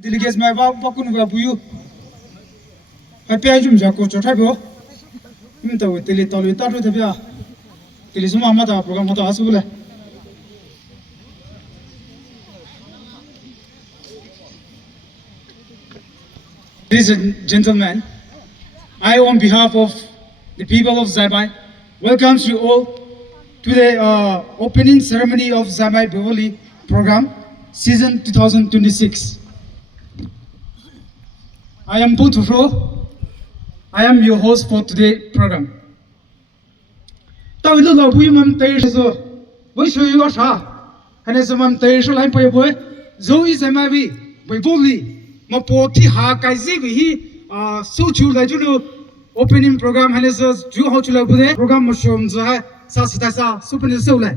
Delegates my bakun ga buyu. I pay jum jako chotabo. Into tele tolu tatu tabia. Tele suma mata program mata asubule. Ladies and gentlemen, I, on behalf of the people of Zhaimai, welcome you all to the opening ceremony of Zhaimai Beivoli program, season 2026. I am Butufro. I am your host for today's program. Tao lo bui mam tei so, bui shu yu sha, hane so mam tei shu lai poi bui, zo is Zhaimai bi, Beivoli, ma po ti ha kai zi bi hi so chu lai chu no opening program hane so ju ho chu la bu de program mo shom zo hai sa si ta sa super ni so lai.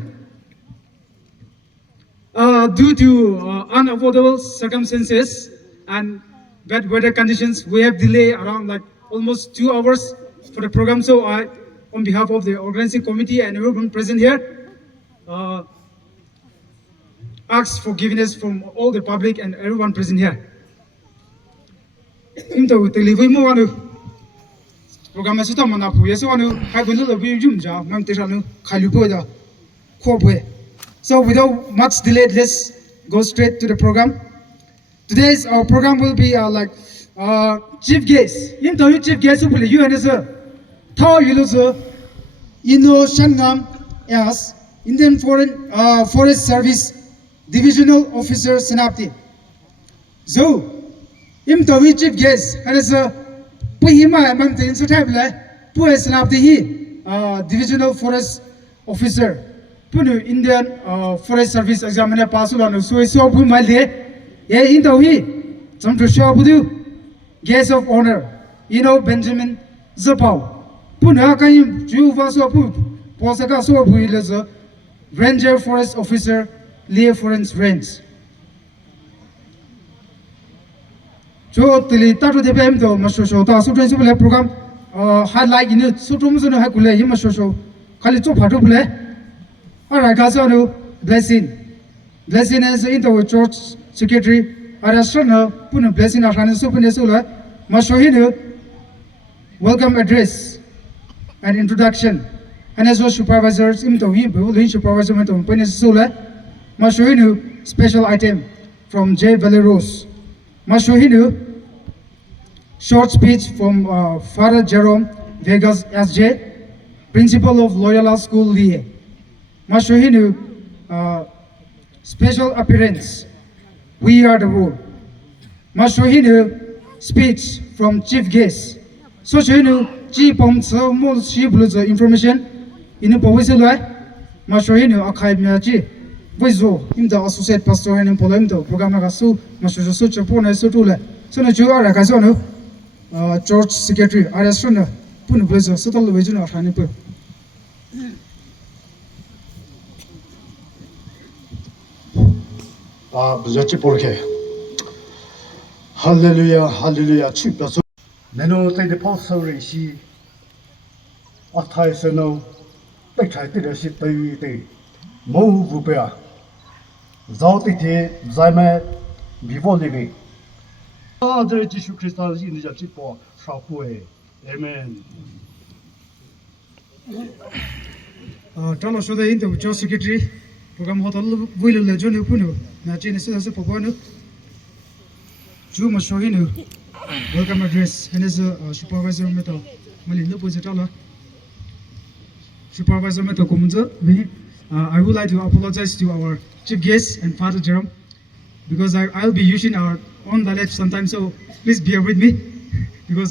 Due to unavoidable circumstances and bad weather conditions, we have delayed around like almost 2 hours for the program. So I, on behalf of the organizing committee and everyone present here, ask forgiveness from all the public and everyone present here. Into the living more program is to mana puye so anu hai gulu lo bi jum ja mam te sanu khalu po da kho po. So without much delay, let's go straight to the program. Today's our program will be chief guest. In the chief guest will be you and sir. Tao Yuluzo, Indo Shangam as Indian Forest Service Divisional Officer Senapti. So, im the chief guest and sir, Puhima among the insutabla, Puh Senapti Divisional Forest Officer. Punu Indian Forest Service examiner Pasulano, so Pu Malde. Yeah, in the way, some to show you guest of honor, Benjamin Zapau. Punaka, you Vaso Poop, Posaka so Puilazo, Ranger Forest Officer, Lea Forest Range. So, the Tato de Bemdo, Masho, so principal program, highlight in it, so Thomas and Hakule, Himasho, Kalito Patopule. All right, Casano, blessing. Blessing as into a church secretary, Arasana, Puna blessing our Hana Supanesula, Mashohinu, welcome address and introduction. And as well supervisors, into him, Beivoli supervisor went on Penisula, Mashohinu, special item from J. Valeros. Mashohinu, short speech from Father Jerome Vegas SJ, principal of Loyola School Lie. Mashohinu, special appearance, we are the world. Mashohinu, speech from chief guest. Soshinu, chief of most chief information in the Powisula, Mashohinu, Akaimachi, Vizo, in the associate pastor and Polemto, Programagasu, Masho Such a Pona Sotula, Sonachu Arakazono, church secretary, Arasuna, Punabuzo, Sotal Vision of Hanipu. Bzachi Porke. Hallelujah, hallelujah, cheap. Nano take the post she Atai they tried to ship the move bear. Zautite, Zhaimai, Beivoli. Father Jesus Christ in the Chipo, Shapue. Amen. Tell us the into church secretary. Program hotel will let Johnny Puno, Najin says a Pogano. Ju Mashohinu, welcome address, and as a supervisor metal, Malino Positala. Supervisor Metal Comunza, I would like to apologize to our chief guest and Father Jerome because I'll be using our own dialect sometimes, so please bear with me because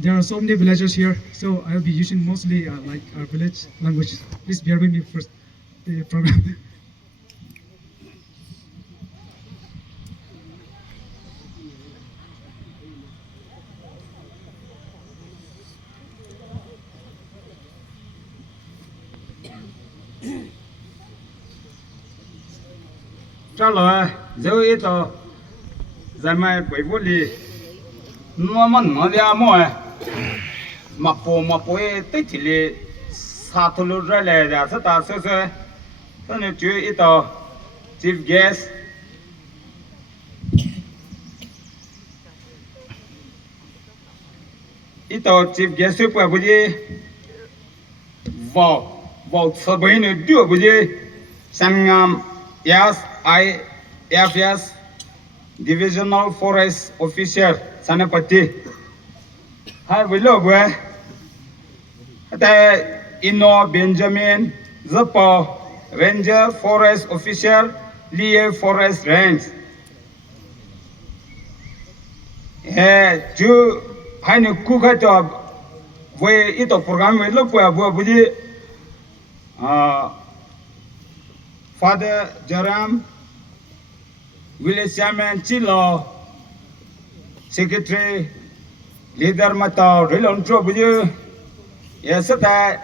there are so many villagers here, so I'll be using mostly like our village language. Please bear with me first the program. trả lời dấu ít đó Zhaimai Beivoli nó mình nó đi mua mà bố tết thì lì sa thô lô ra lệ ra sát ta sơ sơ thế nên chú ít đó chief guest ít đó chief guest super bố gì vào sơ bấy nữa đưa bố gì sang yes IFS Divisional Forest Officer Sanapati hai với lô bữa tại Ino Benjamin Zapo Ranger Forest Officer Lie Forest Range chú hai nước cụ khai cho với ít program với lúc bữa gì Father Jaram Village Chairman Chilo Secretary Leader Mata Relon Trobu Yes that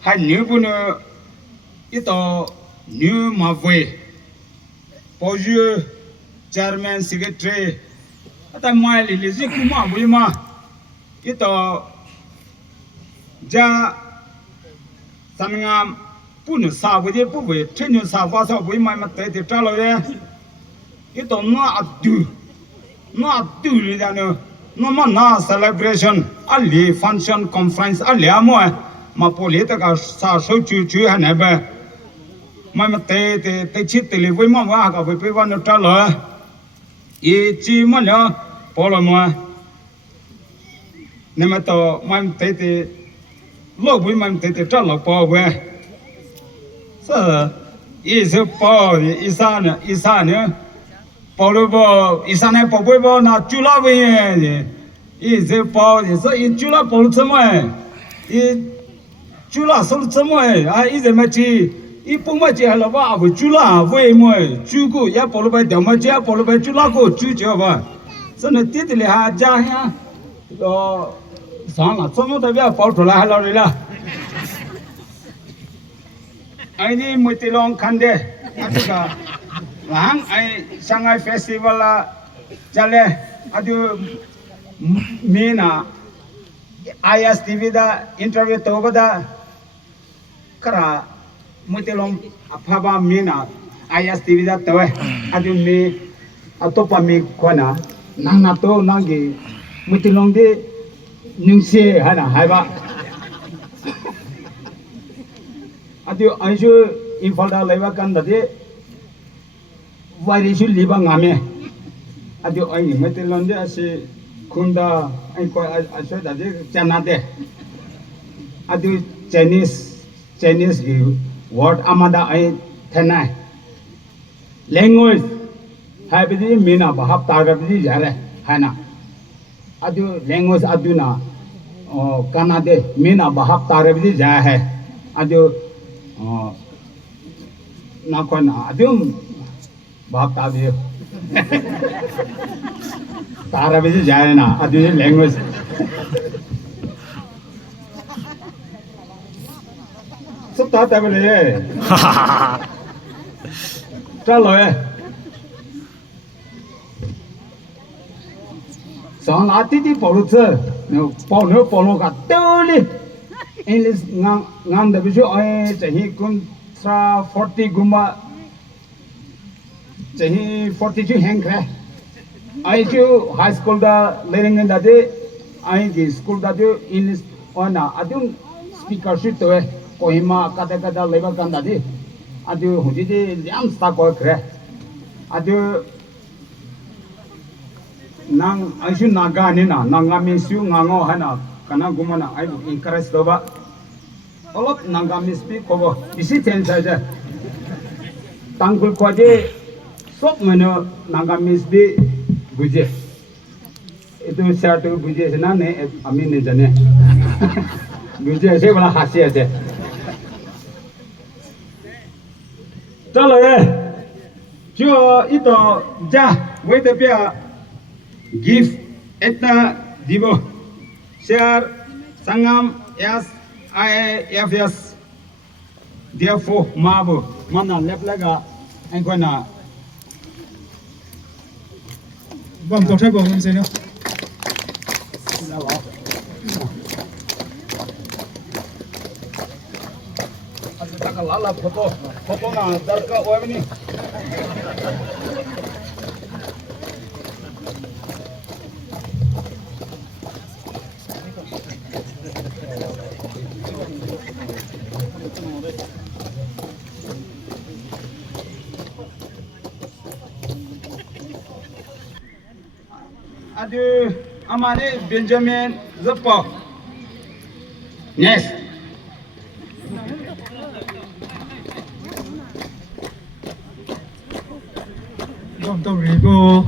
hai new bunu ito new mavwe Poju Chairman Secretary ata mai lilizi kuma bulima ito ja sangam punu sa buje puwe tenu sa wasa bui mai mate te tralo de ito no adu le dano no mana celebration ali function conference ali amo ma polita ka sa so chu ha ne ba mai mate te chit te le bui ma wa ka bui pe wa no tralo e chi ma la polo mo ne ma to mai te lo bui mai te tralo po we sa is po isana Paulo bo isana po bo na chula bo ye is po so in chula po tsamo e chula so tsamo a is ma chi i po ma chi hala ba bo chula bo mo chu ko ya Paulo ba de ma chi Paulo ba chula ko chu che ba so na ti le ha ja ya do sa na tsamo da ba Paulo la hala ri la ai ni mo ti long khande atuka lang ai Shanghai festival la chale adu mina ISTV da interview to bada kara mutelong aphaba mina ISTV da to adu me atopa me kona nang na to nangi mutelong de ningse hana haiba adu aiju infalda leva kan dade Why should live on Game? I do I metalonde as a Kunda and I said that Janade. I do Chinese word Amada I Tenai. Language Habidi Mina Bahap Tarabidi Jare Hana. I do language Aduna or Kanade Mina Bahap Tarabidi Jahe. I do Nakona Adum. बाप ताबियो तारा भी जाए ना अभी language सब ताता बोले चलो है सांग आती थी पढ़ुत पढ़ो का टोली इंग्लिश ngang दबी जो आए चाहिए कुन 40 गुम्बा Jahi 42 hang kre. I do high school da learning in the day. I the school da do English ona. I do speakership to Kohima kata level kan da day. I do hujidi jam sta ko kre. I do nang I should naga ni na nanga misu ngango hana kana gumana I encourage to ba. All of nanga mis speak ko isi tense aja. Tangkul ko je Sok mana nanggamis di guje, itu satu guje sana ne, amin ne jane, guje saya malah khasi aja. Kalau jo itu jah, wait tapi give etna dibo, share sangam yes IFS, therefore mabu mana lep laga, engkau na bom bọc thay bom không gì nữa tak lala foto na darka oy ni Aduh, amane Benjamin Zappa. Yes. bom tàu ribo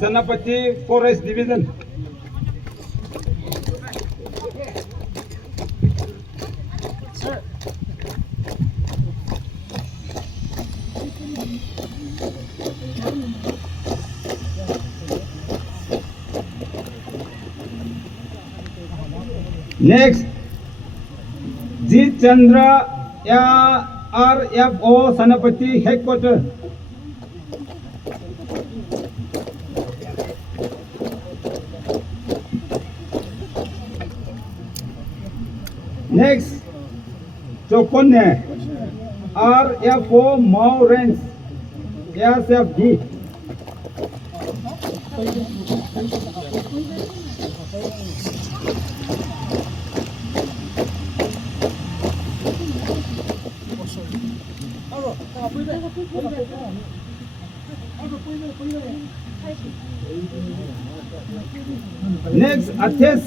Senapati Forest Division. Next, G. Chandra RFO Senapati Headquarters. Next, Chokone RFO Mau Range SFD. Next, Athes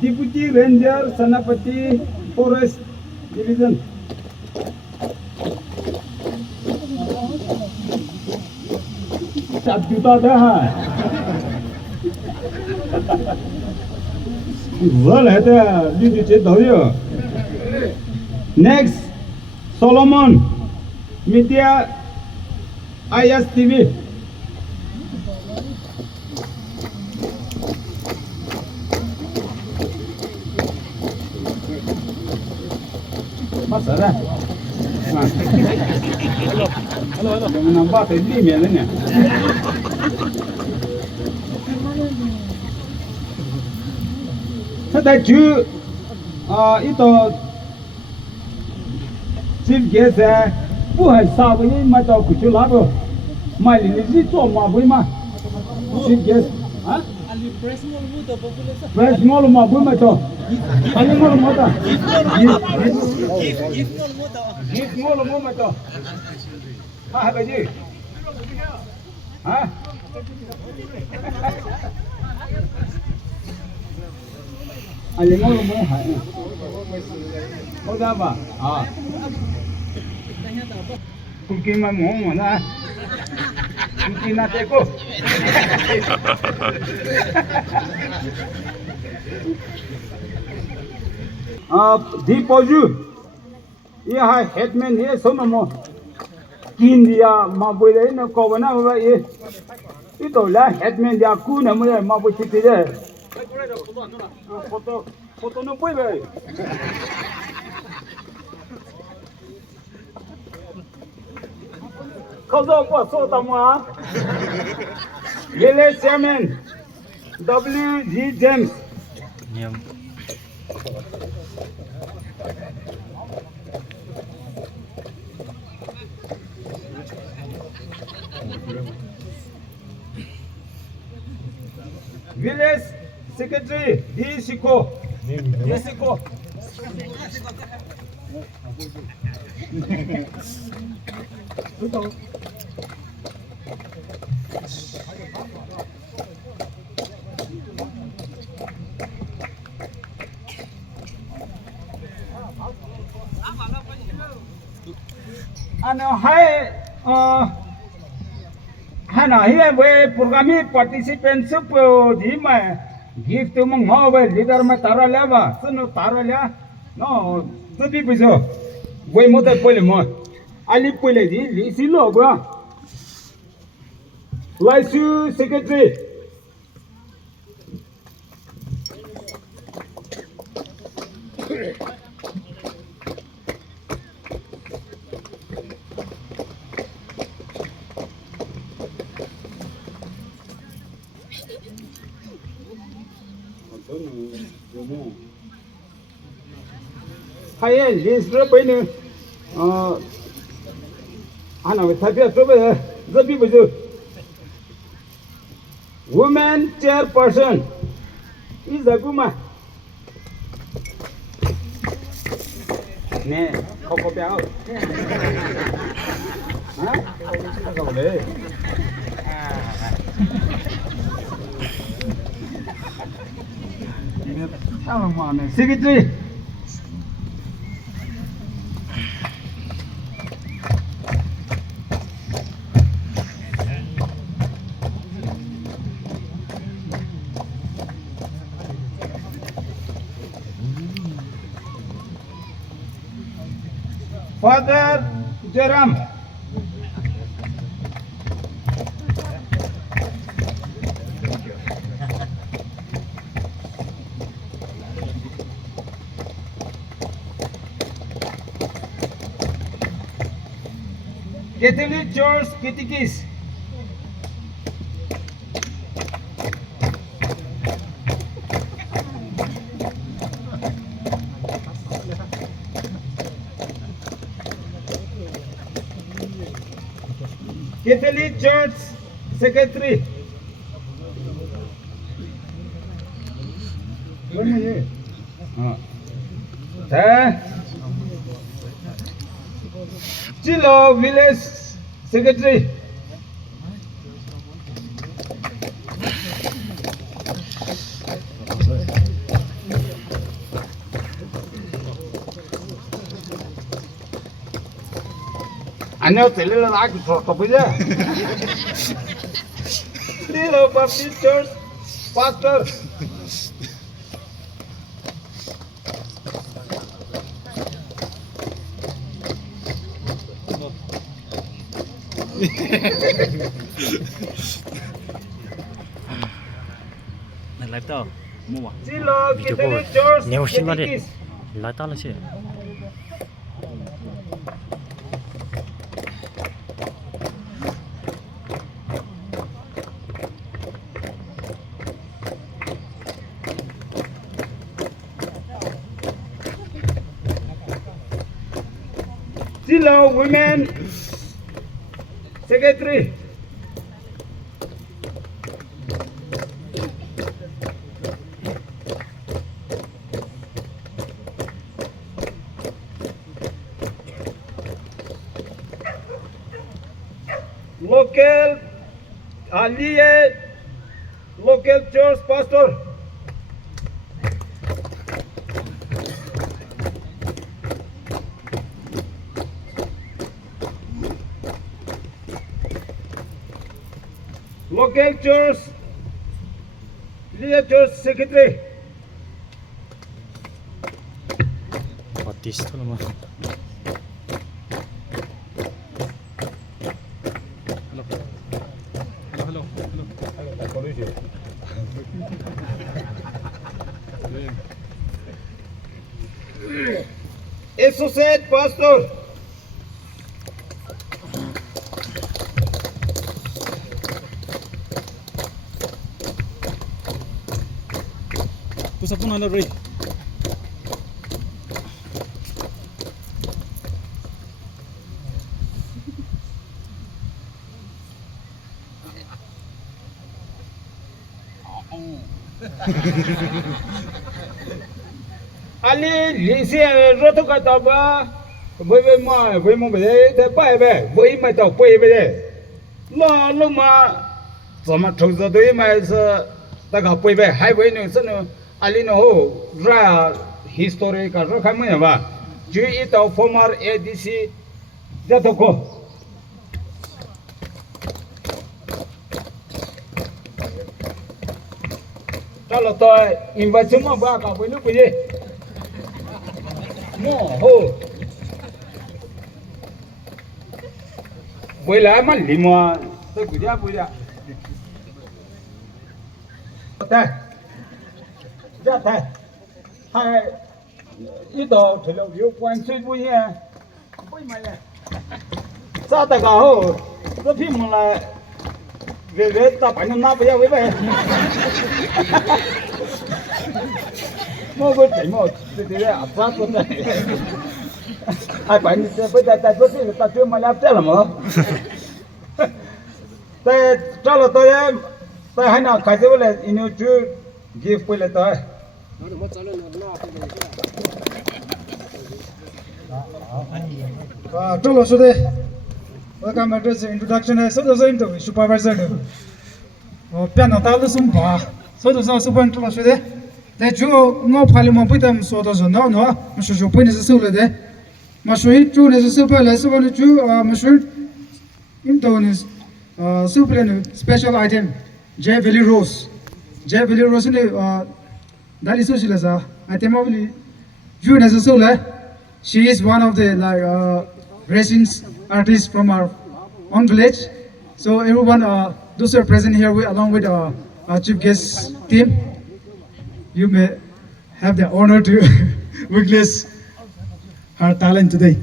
Deputy Ranger Senapati Forest Division. Juta dah. Well, ada di cerita. Next, Solomon Media ISTV. Masa dah. Halo. Jangan nampak tadi ni. Saya tu, itu chief guest bukan sahaja ini macam kucing lalu, malah ni tu mahu mah chief guest, ah? Press mall mahu macam, ali mall macam, gift mall macam, ah baju, ah? Ali mall macam, oh dah apa? Ah. Kuki mah mau mana? Kuki nak teko. Di poju, ia hai headman ni semua mo. India mahu boleh nak kau mana apa ye? Itu lah headman dia aku nama dia mahu cipta dia. Foto nak boleh. Kau tahu apa so tamu Village Chairman W.G. James. Village Secretary D. Siko. Ano hai hana hi we programi participants po di ma gift mong ho we leader ma tara leva suno tara le no tudi bizo we mo te pole mo ali pole di li si lo gwa Vice Secretary 都能有梦。还有历史背呢，俺那个特别准备这比不就 woman chairperson is a woman。nè không có béo hả không có đấy sao mà này secretary Father Jerome. Catholic Church Catechist. Catholic Church Secretary. Chilo Village Secretary. Anh nhớ tỷ lệ là ai cũng tập bây giờ. Little Baptist Church Pastor. Này lại tao mua à? Little Catholic Church Nhiều xin vào đi. Catechist. Lại tao là gì? Little Women Secretary. Local allied local church pastor. Local church leader church secretary. Baptist thôi mà. Associate pastor. Tôi sắp muốn nói rồi. Ali lisi roto kata ba với mà thế bài về với mà tàu quay về đây lo lúc mà怎么抽着对嘛是大家quay về hai với nữa sân Ali nó hồ ra history cả rất khác mấy mà chú ý tàu former ADC ra tàu co cho là tôi invite chúng mà ba cả với nước cái gì mua hồ quay lại mà lì mà tôi cứ ra đây ra đây hai ít đồ thì là yếu quan chơi vui nha vui mà nha sao ta cả hồ tôi phim là về ta phải năm bây giờ với vậy mua cái gì mua thì áp sát con này ai phải bây giờ tại bữa thì ta chưa mà áp chết là mà tại cho là tôi em tại hai nào khai thế là inu chưa give bây giờ tôi Chalo so de welcome to the introduction hai so so into supervisor de piano ta lu sum ba so so super chalo so de le ju ngo phali mo putam so do so no no ma so so pin se so le de ma so hi chu ne so pa le so ne chu ma so into ne super ne special item Beivoli rose ne dali so sila sa item obli ju ne so le she is one of the racing artists from our own village. So everyone, those who are present here, along with our chief guest team, you may have the honor to witness her talent today.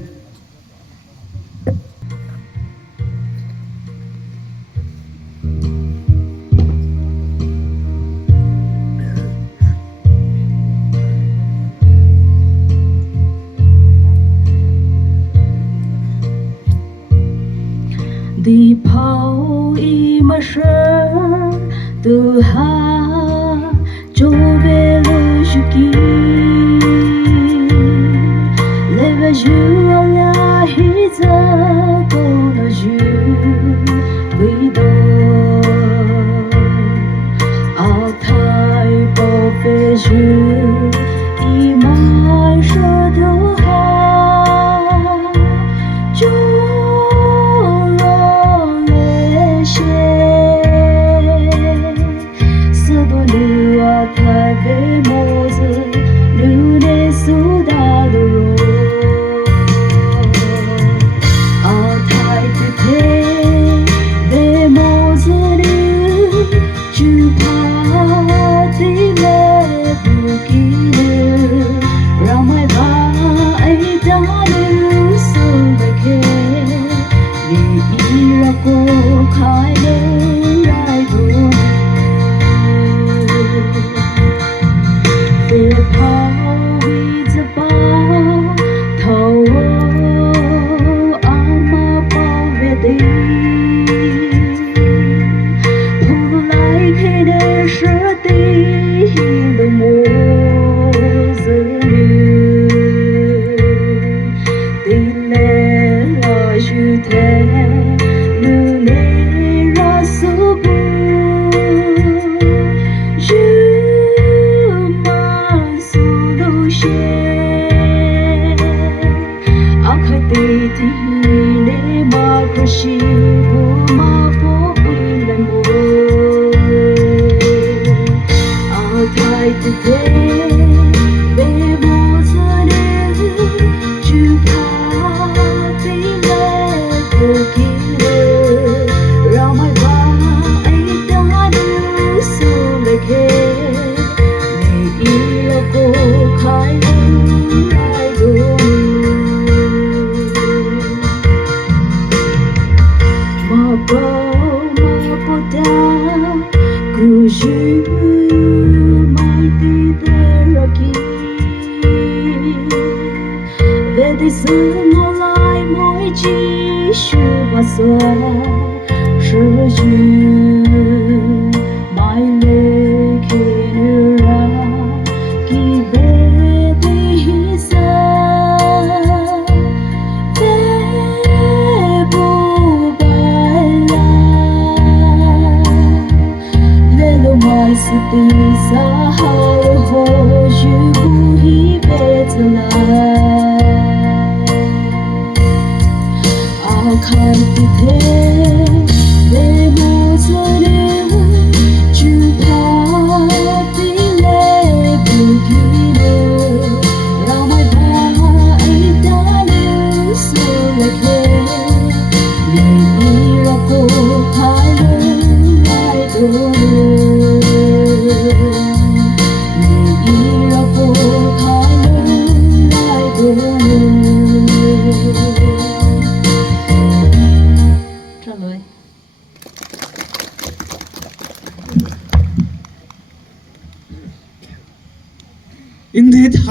Đi pháo y mà sơ từ ha cho về lối chu kỳ lê về ju là hi za cô là ju vì đó ao thái bảo vệ ju y mà sơ từ ha cho thay về mô giờ lưu để su đa lô ao thay từ thế về mô giờ lưu chữ pa tí lệ bù kỳ lưu ra mai ba ấy đã lưu sâu bạch kê vì ý ra cô khai lưu rai đồn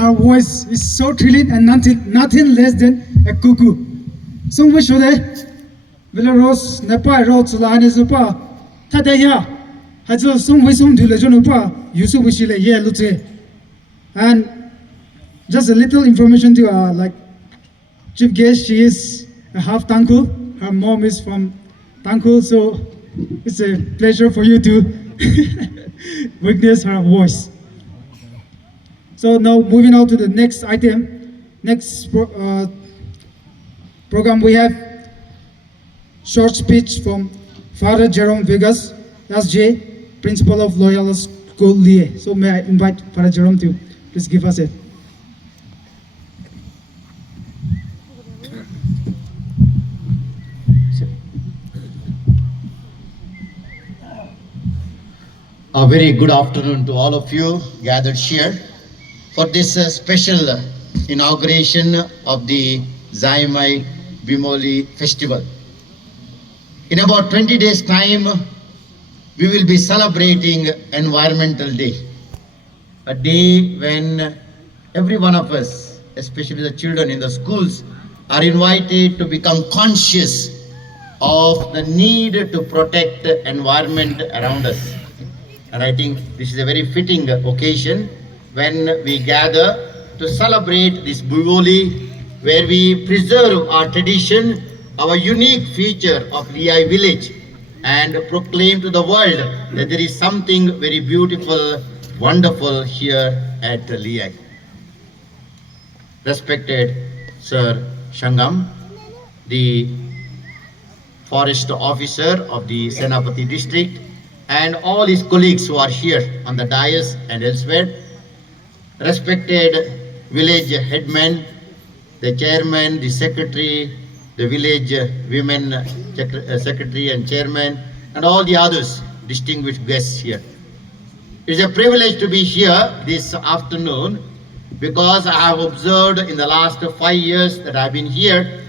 her voice is so thrilling and nothing less than a cuckoo. So much so that Villa Rose, Nepal Rose, Lahanis Upa, Tataya, has some way some to Lejonupa, Yusu Wishile, yeah, Lute. And just a little information to our like chief guest, she is a half Tangkul. Her mom is from Tangkul, so it's a pleasure for you to witness her voice. So now moving on to the next item, program we have short speech from Father Jerome Vegas, SJ, Principal of Loyola School Lie. So may I invite Father Jerome to please give us it. A very good afternoon to all of you gathered here for this special inauguration of the Zhaimai Beivoli festival. In about 20 days' time, we will be celebrating Environmental Day, a day when every one of us, especially the children in the schools, are invited to become conscious of the need to protect the environment around us. And I think this is a very fitting occasion when we gather to celebrate this Beivoli, where we preserve our tradition, our unique feature of Liai village, and proclaim to the world that there is something very beautiful, wonderful here at Liai. Respected Sir Shangam, the forest officer of the Senapati district, and all his colleagues who are here on the dais and elsewhere, respected village headmen, the chairman, the secretary, the village women secretary and chairman, and all the others, distinguished guests here. It is a privilege to be here this afternoon because I have observed in the last 5 years that I have been here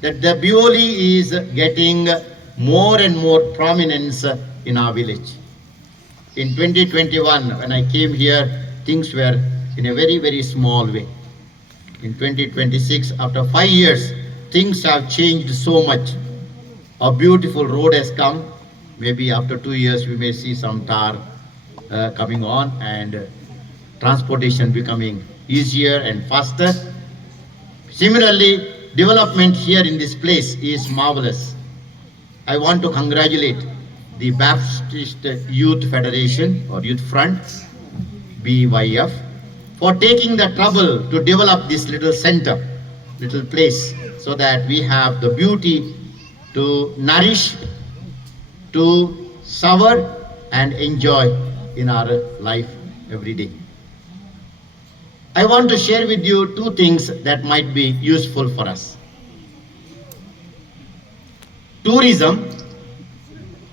that the Beivoli is getting more and more prominence in our village. In 2021, when I came here, things were in a very, very small way. In 2026, after 5 years, things have changed so much. A beautiful road has come. Maybe after 2 years, we may see some tar coming on and transportation becoming easier and faster. Similarly, development here in this place is marvelous. I want to congratulate the Baptist Youth Federation or Youth Front, BYF, for taking the trouble to develop this little center, little place, so that we have the beauty to nourish, to savor and enjoy in our life every day. I want to share with you two things that might be useful for us. Tourism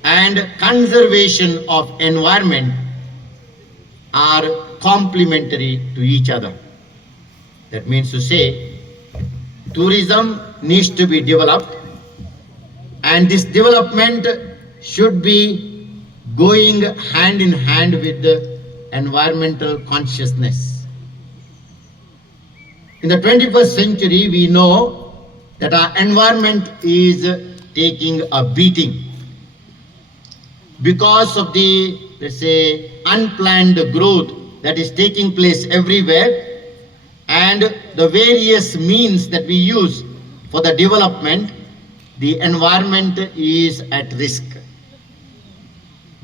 and conservation of environment are complementary to each other. That means to say, tourism needs to be developed, and this development should be going hand in hand with the environmental consciousness. In the 21st century, we know that our environment is taking a beating because of the, let's say, unplanned growth that is taking place everywhere, and the various means that we use for the development, the environment is at risk.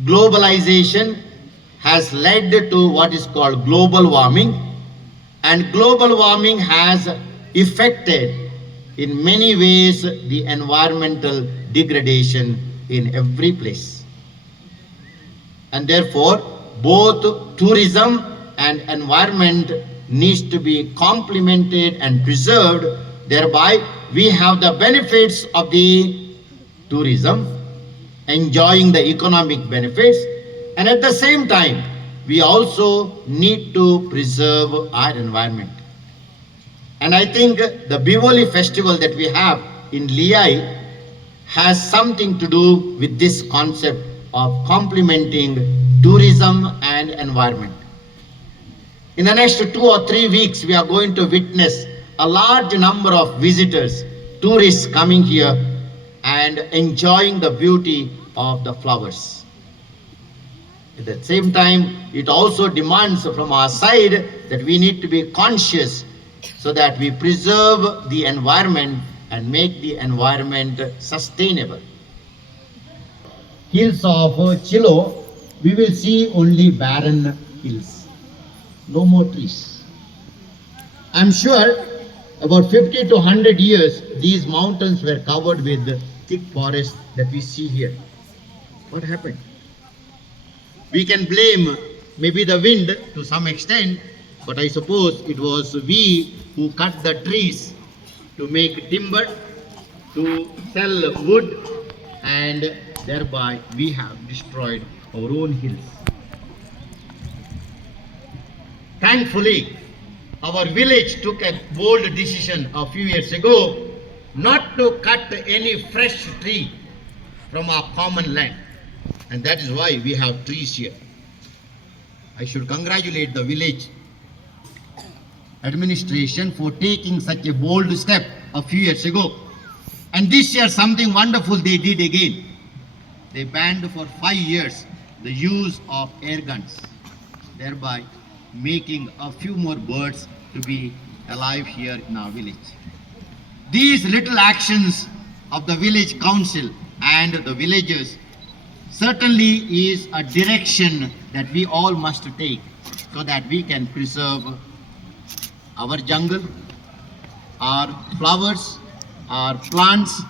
Globalization has led to what is called global warming, and global warming has affected in many ways the environmental degradation in every place. And therefore, both tourism and environment needs to be complemented and preserved. Thereby, we have the benefits of the tourism, enjoying the economic benefits, and at the same time, we also need to preserve our environment. And I think the Beivoli festival that we have in Liai has something to do with this concept of complementing tourism and environment. In the next 2 or 3 weeks, we are going to witness a large number of visitors, tourists coming here and enjoying the beauty of the flowers. At the same time, it also demands from our side that we need to be conscious so that we preserve the environment and make the environment sustainable. Hills of Chilo, we will see only barren hills, no more trees. I'm sure about 50 to 100 years, these mountains were covered with thick forest that we see here. What happened? We can blame maybe the wind to some extent, but I suppose it was we who cut the trees to make timber, to sell wood, and thereby we have destroyed our own hills. Thankfully, our village took a bold decision a few years ago not to cut any fresh tree from our common land. And that is why we have trees here. I should congratulate the village administration for taking such a bold step a few years ago. And this year something wonderful they did again. They banned for 5 years the use of air guns, thereby making a few more birds to be alive here in our village. These little actions of the village council and the villagers certainly is a direction that we all must take so that we can preserve our jungle, our flowers, our plants,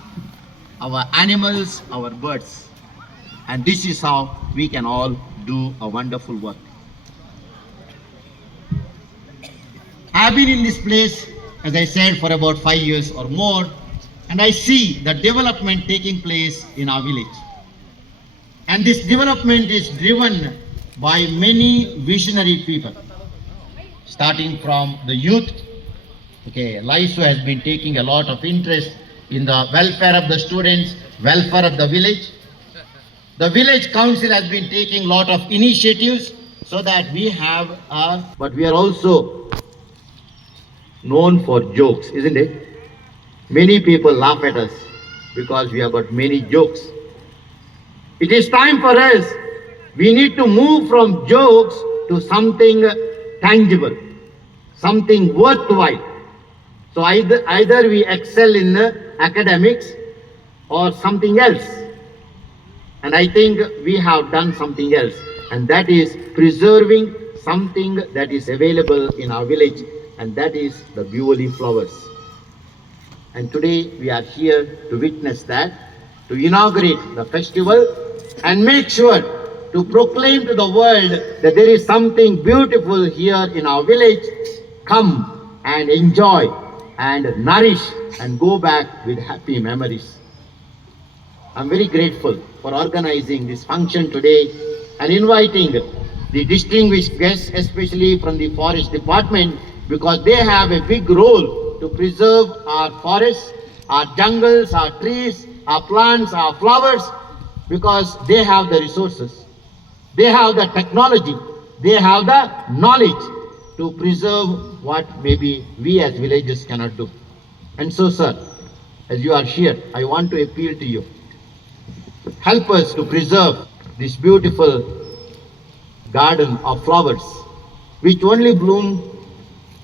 our animals, our birds. And this is how we can all do a wonderful work. I have been in this place, as I said, for about 5 years or more, and I see the development taking place in our village. And this development is driven by many visionary people, starting from the youth. Okay, Laisu has been taking a lot of interest in the welfare of the students, welfare of the village. The village council has been taking a lot of initiatives so that we have but we are also known for jokes, isn't it? Many people laugh at us because we have got many jokes. It is time for us, we need to move from jokes to something tangible, something worthwhile. So either we excel in academics or something else. And I think we have done something else, and that is preserving something that is available in our village, and that is the Beivoli flowers. And today we are here to witness that, to inaugurate the festival and make sure to proclaim to the world that there is something beautiful here in our village. Come and enjoy and nourish and go back with happy memories. I'm very grateful for organizing this function today and inviting the distinguished guests, especially from the forest department, because they have a big role to preserve our forests, our jungles, our trees, our plants, our flowers, because they have the resources, they have the technology, they have the knowledge to preserve what maybe we as villagers cannot do. And so, sir, as you are here, I want to appeal to you. Help us to preserve this beautiful garden of flowers, which only bloom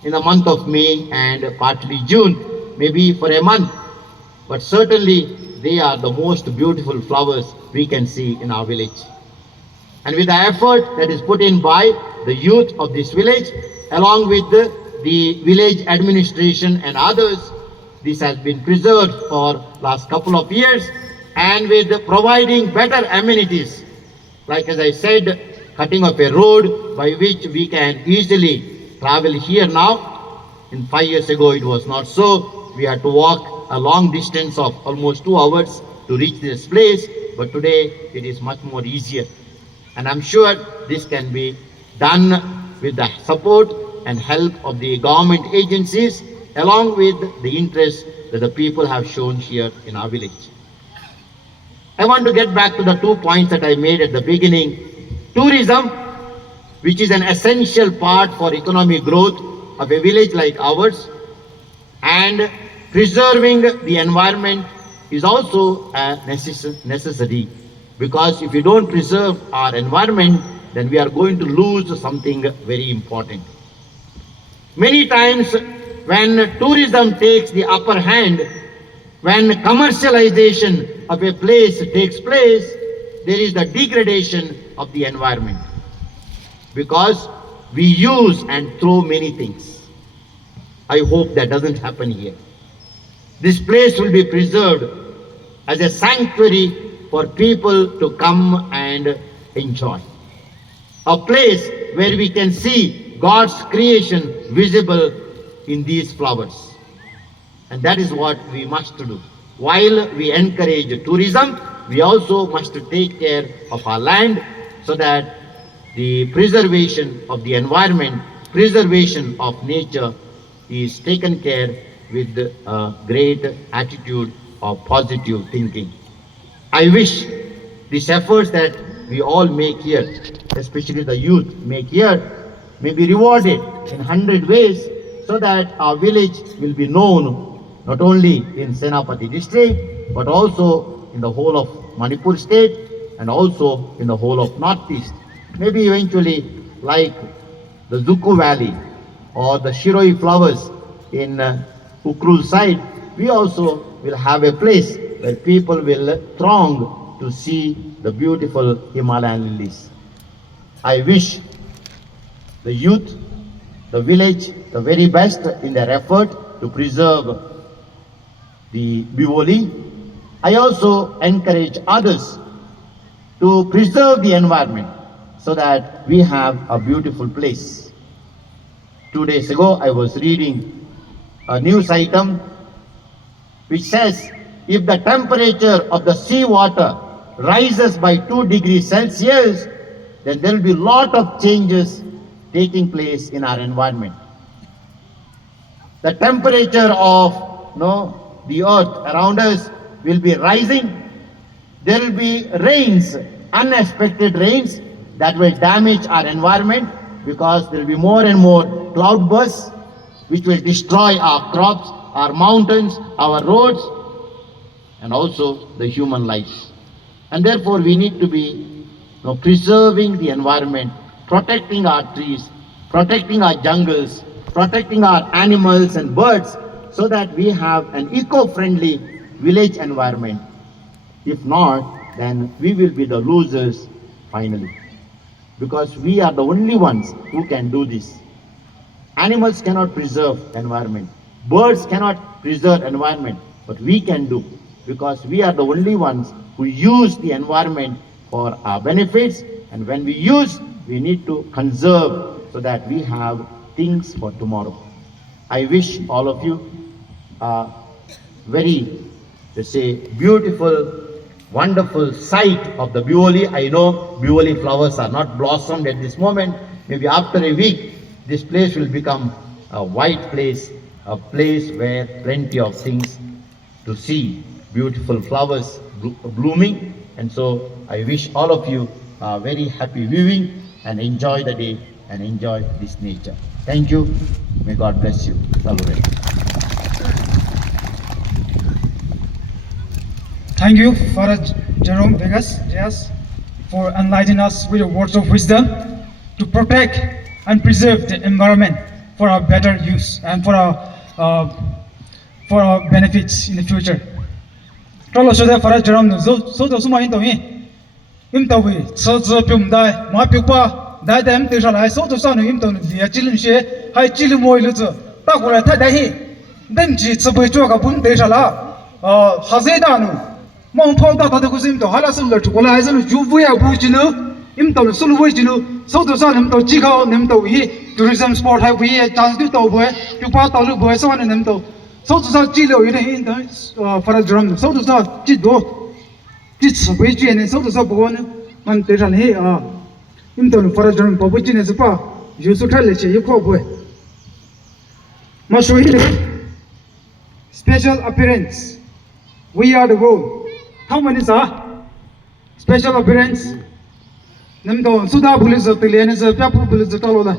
in the month of May and partly June, maybe for a month. But certainly they are the most beautiful flowers we can see in our village. And with the effort that is put in by the youth of this village, along with the village administration and others, this has been preserved for last couple of years, and with providing better amenities, like as I said, cutting up a road by which we can easily travel here now. In 5 years ago it was not so. We had to walk a long distance of almost 2 hours to reach this place, but today it is much more easier. And I'm sure this can be done with the support and help of the government agencies, along with the interest that the people have shown here in our village. I want to get back to the 2 points that I made at the beginning. Tourism, which is an essential part for economic growth of a village like ours. And preserving the environment is also a necessity, because if we don't preserve our environment, then we are going to lose something very important. Many times when tourism takes the upper hand, when commercialization of a place takes place, there is the degradation of the environment, because we use and throw many things. I hope that doesn't happen here. This place will be preserved as a sanctuary for people to come and enjoy. A place where we can see God's creation visible in these flowers. And that is what we must do. While we encourage tourism, we also must take care of our land, so that the preservation of the environment, preservation of nature is taken care with a great attitude of positive thinking. I wish these efforts that we all make here, especially the youth make here, may be rewarded in 100 ways, so that our village will be known not only in Senapati district, but also in the whole of Manipur state, and also in the whole of Northeast. Maybe eventually like the Zuku Valley or the Shiroi flowers in Ukrul side, we also will have a place where people will throng to see the beautiful Himalayan lilies. I wish the youth, the village, the very best in their effort to preserve the Beivoli. I also encourage others to preserve the environment, so that we have a beautiful place. 2 days ago, I was reading a news item which says, if the temperature of the seawater rises by 2 degrees Celsius, then there will be a lot of changes taking place in our environment. The temperature of the earth around us will be rising. There will be rains, unexpected rains, that will damage our environment, because there will be more and more cloudbursts which will destroy our crops, our mountains, our roads, and also the human lives. And therefore we need to be preserving the environment, protecting our trees, protecting our jungles, protecting our animals and birds, so that we have an eco-friendly village environment. If not, then we will be the losers finally, because we are the only ones who can do this. Animals cannot preserve environment, birds cannot preserve environment, but we can do, because we are the only ones who use the environment for our benefits. And when we use, we need to conserve, so that we have things for tomorrow. I wish all of you a very, let's say, beautiful, wonderful sight of the Beivoli. I know Beivoli flowers are not blossomed at this moment. Maybe after a week, this place will become a white place, a place where plenty of things to see, beautiful flowers blooming. And so I wish all of you a very happy viewing, and enjoy the day and enjoy this nature. Thank you. May God bless you. Salute. Thank you, Father Jerome Vegas, yes, for enlightening us with your words of wisdom to protect and preserve the environment for our better use and for our benefits in the future. Trolo so that Father Jerome so to suma into me. Imtawi so pium dai ma pipa dai dem te sala so to sanu imto dia chilin she hai chilu moi lu zu ta ko la ta dai hi dem ji zu bai jo ga bun te sala ha ze da nu mong phau ta ta ko sim to hala sul tu ko la ai zu ju bu ya bu ji nu imto sul bu ji nu so to sa nem to ji khao nem to hi tourism sport hai wi chance tu to bu pi pa to lu bu so ne nem to so to sa ji lu yi ne in to Father Jerome so to sa ji do这次回去呢，手头上不过呢，俺对上嘿啊，你们到了发了证，宝贝今年是把有时开了些一块不？我说一个 special appearance, we are the world. How many are special appearance? nem to suda police to le ne se pya police to lo la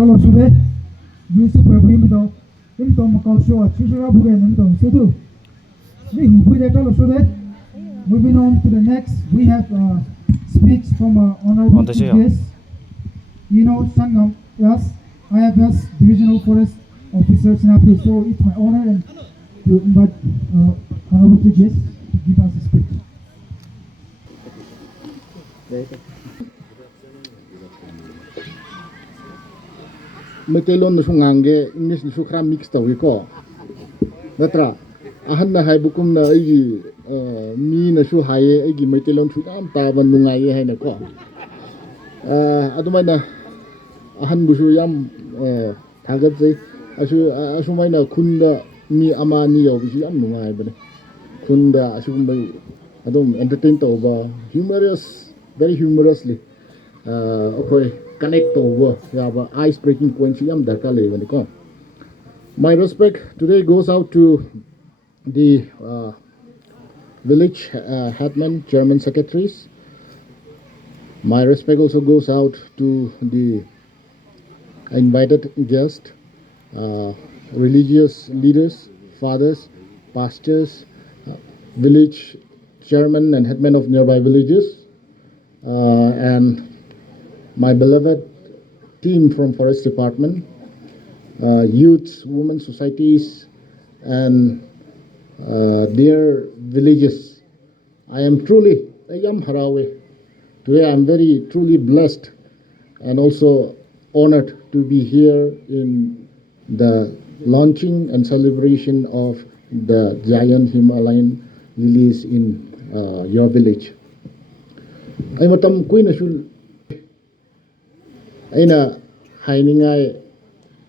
tolo sude visi pebri mi do im to makau show chisura bure nim to sudu ni hu de tolo sude. Moving on to the next, we have a speech from our honorable guest, Sangam, yes, IFS Divisional Forest Officer Sinapi. So it's my honor and to invite honorable guest to give us a speech. Metelon na sungange English na sukra mix tawi ko. Natra ahan na hay bukum na ay mi na su haye ay metelon su am taban nungai hay na ko. Adumay na ahan busu yam tagat say asu may na kunda mi ama ni yaw bisu yam nungai bane. Kunda asu may adum entertain to ba humorous, very humorously. Okay, connect over ice breaking points. My respect today goes out to the village headmen, chairman, secretaries. My respect also goes out to the invited guests, religious leaders, fathers, pastors, village chairman and headmen of nearby villages, and my beloved team from Forest Department, youths, women's societies, and their villages. I am truly Ayam Harawe. Today I am very truly blessed and also honored to be here in the launching and celebration of the giant Himalayan lilies in your village. I matam kuy na sul aina hainingai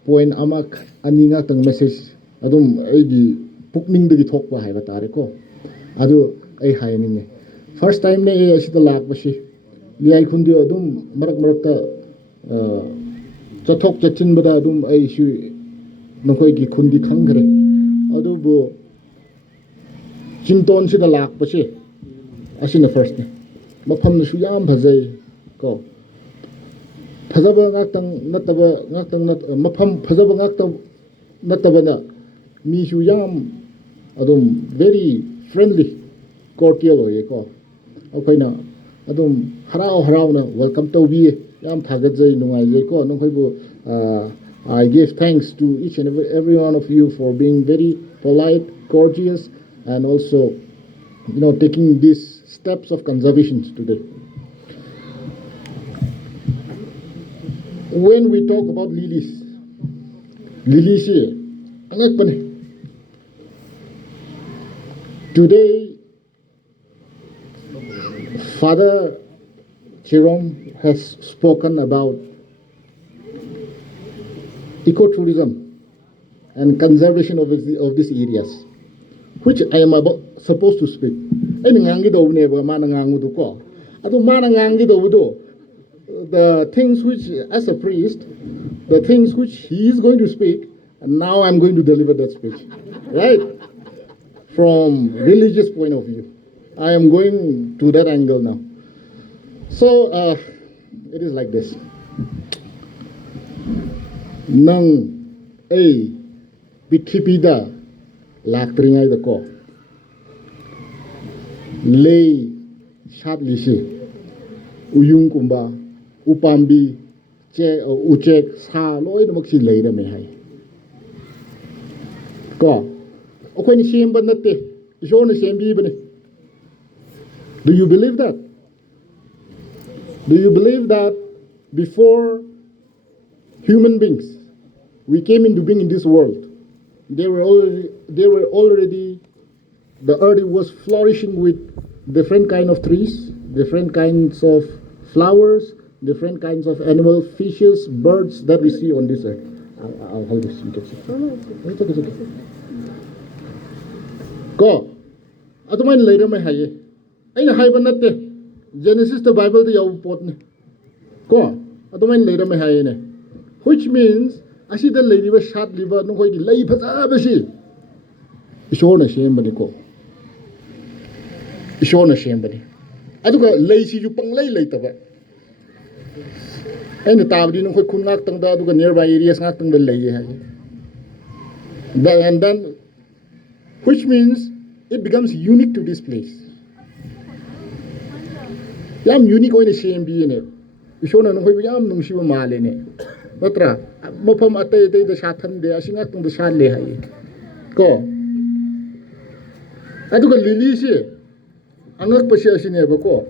point amak aninga tang message adum aigi pukning dagi thokpa haiba tare ko adu ai haininge first time ne ai asida lak bashi liai khundi adum marak ta chathok chachin bada adum ai shu nokoi gi khundi khangre adu bu chinton sida lak bashi asina first ne mafam na shu yam phajai ko Fazaba ngakang nataba ngakang nat mafam fazaba ngakang nataba na mishu yam adum very friendly cordial oye ko akoina adum harau na welcome to be yam thagat jai nungai jai ko nongkhoi bu I give thanks to each and every one of you for being very polite, courteous, and also taking these steps of conservation today. When we talk about lilies here, today, Father Jerome has spoken about ecotourism and conservation of these areas, which I am supposed to speak. The things which, as a priest, the things which he is going to speak, and now I'm going to deliver that speech, right? From religious point of view, I am going to that angle now. So it is like this. Nang a pitipida laktringai the ko lay shat lishi uyung kumba upambi che uchek sa loi na maksi lay da me hai ko okoi ni shem ban natte isho na shem bi bane. Do you believe that? Do you believe that before human beings we came into being in this world, there were already the earth was flourishing with different kind of trees, different kinds of flowers, different kinds of animal, fishes, birds that we see on this earth. I'll hold this. You can see. It's okay. Go. Atumain later may haye. Aina hay banate. Genesis the Bible the yaw pot ne. Go. Atumain later may haye ne. Which means asi the lady was shot liver no hoy lay phaja bashi. Isho na shem bani ko. Isho na shem bani. Aduga lay si ju pang lay taba. ꯑꯩꯅ ꯇꯥꯕꯗꯤ ꯅꯈꯣꯏ ꯈꯨꯟ ꯉꯥꯛꯇꯪꯗ ꯑꯗꯨꯒ nearby areas ꯉꯥꯛꯇꯪꯗ ꯂꯩꯌꯦ ꯍꯥꯏꯌꯦ. And then, which means it becomes unique to this place. Yam unique oine sembiyene. Ishona nkhoi yam nungsiba malene. Natra mofam atay da sathan de asinga tung da shan le hai. Ko aduga lily se angak pasi asine ba ko.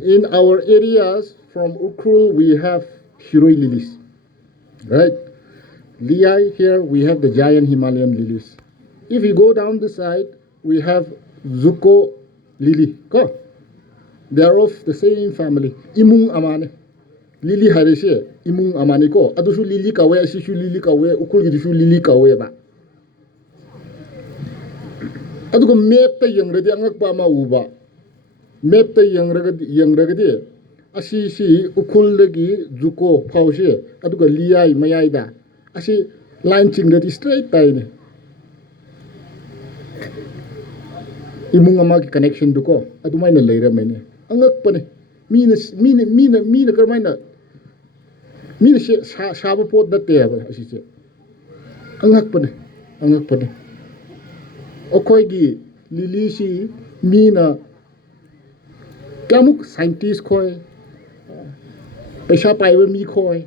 In our areas from Ukrul we have Shiroi lilies. Right? Liai here we have the giant Himalayan lilies. If you go down the side we have Zuko lily. Ko they are of the same family. Imung amane. Lily harise imung amane ko. Adusu lily kawe, asishu lily kawe, ukul gidishu lily kawe ba. Aduko map ta yang radi angak pa ma uba. Map ta yang ragadi asisi ukul lagi zuko pause. Aduko liyai mayai da. Asi line ching radi straight tay ne. Imung amaki connection duko. Adu may na layra may ne. Angak pa ne. Mina karmay na. Mina shaba pot na teba. Asisi. Angak pa ne. Angak pa ne. Okoy gi lili si mina kamuk scientist koy. Paisa paiba mi koy.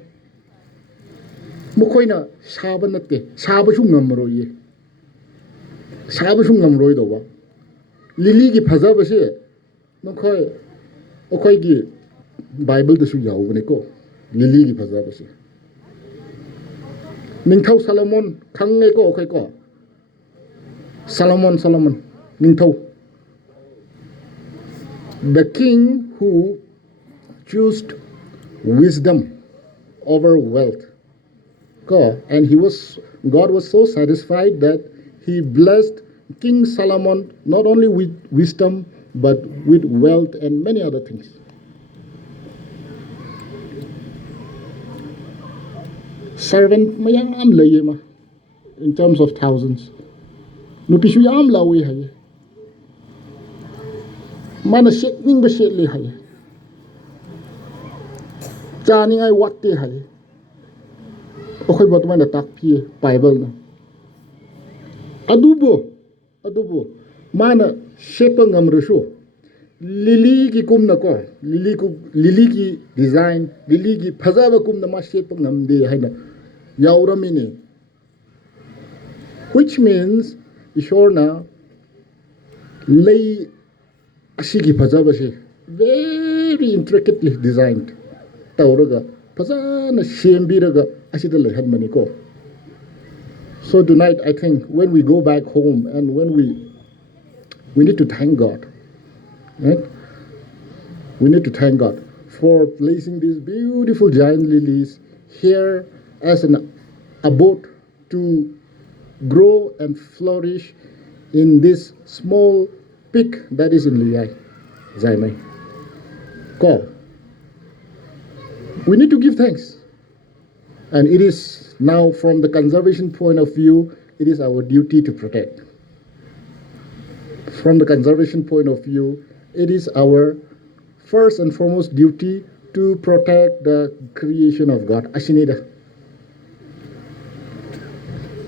Mukoy na shaba na te. Shaba su ngamro ye. Shaba su ngamro do ba. Lili gi phaza ba se. Mukoy okoy gi Bible da su yaw ne ko. Lili gi phaza ba se. Ningthau Solomon khang nge ko okoy ko. Solomon, Ningthau. The king who chose wisdom over wealth. And God was so satisfied that he blessed King Solomon not only with wisdom but with wealth and many other things. Servant mayam laye ma in terms of thousands. Nupishu yam lawi hai. Mana shet ning ba shet le hai. Chaning ai wat te hai. Okoy bot mana tak pi Bible na. Adubo mana shepa ngamrusho. Lili ki kum na ko. Lili ki design, lili ki phazaba kum na ma shepa ngamde hai na. Yauramini. Which means Ishorna lay asigi phazaba se very intricately designed. Tauraga phazana shembiraga asida lehan maniko. So tonight I think when we go back home and when we need to thank God. Right? We need to thank God for placing these beautiful giant lilies here as an abode to grow and flourish in this small peak that is in Liai, Zhaimai. We need to give thanks. And it is now from the conservation point of view, it is our duty to protect. From the conservation point of view, it is our first and foremost duty to protect the creation of God. Ashinida.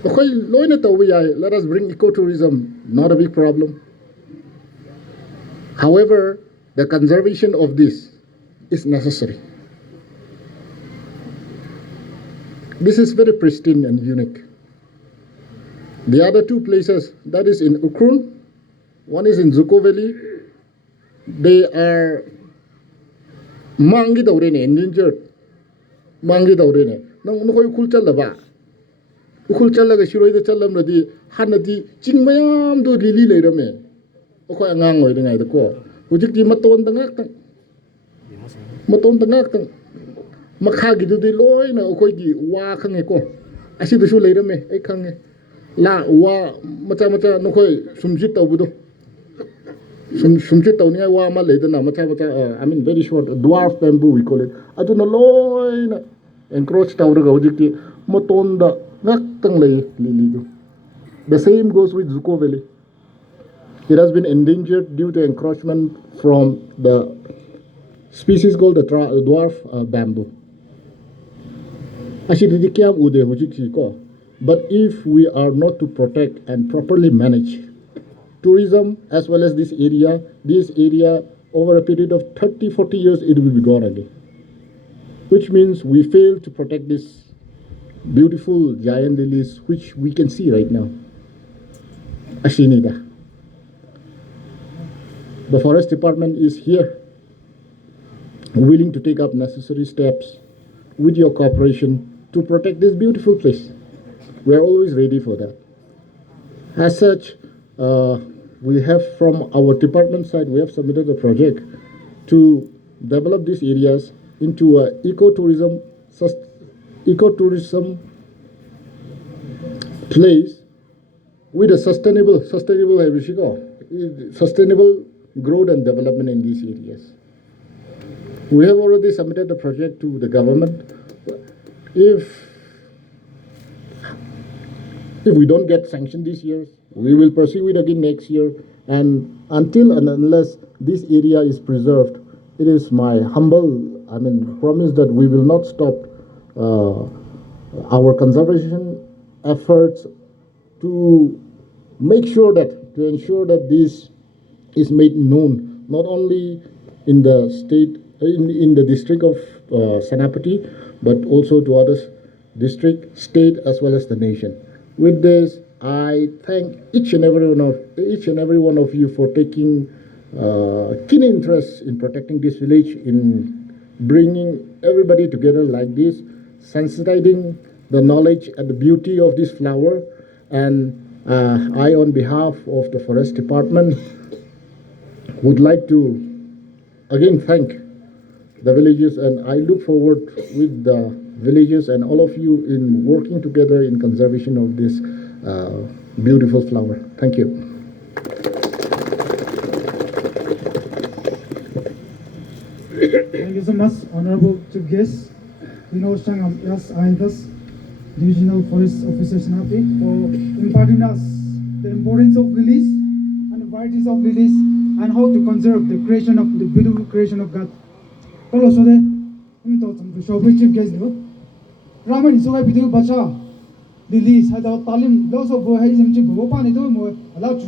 Let us bring ecotourism, not a big problem. However, the conservation of this is necessary. This is very pristine and unique. The other two places, that is in Ukrul, one is in Zuko Valley, they are mangi daurene, endangered. Mangi daurene. Nang unokoy kulchal ba? Ukul chalaga shiroi da chalam radi hanadi ching mayam do lili leirame. Okoy angang oy ngay da ko. Ujik di maton tangak tang. Maton tangak tang. Makhagi do di loy na okoy di wa khange ko. Asi do su leirame ay khange. La wa macha nokoy sumjit taw budo. Sumjit taw ni wa ma leida na macha I mean very short dwarf bamboo we call it. Adu na loy na encroach taw ga ujik di maton da the same goes with Zuko Valley. It has been endangered due to encroachment from the species called the dwarf bamboo. Asididi kya ude hojiki ko. But if we are not to protect and properly manage tourism as well as this area over a period of 30-40 years, it will be gone again. Which means we fail to protect this beautiful giant lilies which we can see right now. Ashinida. The forest department is here, willing to take up necessary steps with your cooperation to protect this beautiful place. We are always ready for that. As such, we have from our department side, we have submitted a project to develop these areas into a ecotourism place with a sustainable growth and development in these areas. We have already submitted the project to the government. If we don't get sanctioned this year, we will pursue it again next year. And until and unless this area is preserved, it is my humble, promise that we will not stop our conservation efforts to ensure that this is made known not only in the state, in the district of Senapati, but also to other district, state, as well as the nation. With this, I thank each and every one of you for taking keen interest in protecting this village, in bringing everybody together like this, sensitizing the knowledge and the beauty of this flower. And I, on behalf of the Forest Department, would like to again thank the villagers, and I look forward with the villagers and all of you in working together in conservation of this beautiful flower. Thank you. Thank you so much, Honorable Chief Guest, Shangam Yas Aintas, Divisional Forest Officer Senapi, for imparting us the importance of lilies and the varieties of lilies and how to conserve the beautiful creation of God. Also, the Chief Guest, Raman is so happy to Bacha. Lilies had our talim, lots of boys, and Chip, Opan, allowed to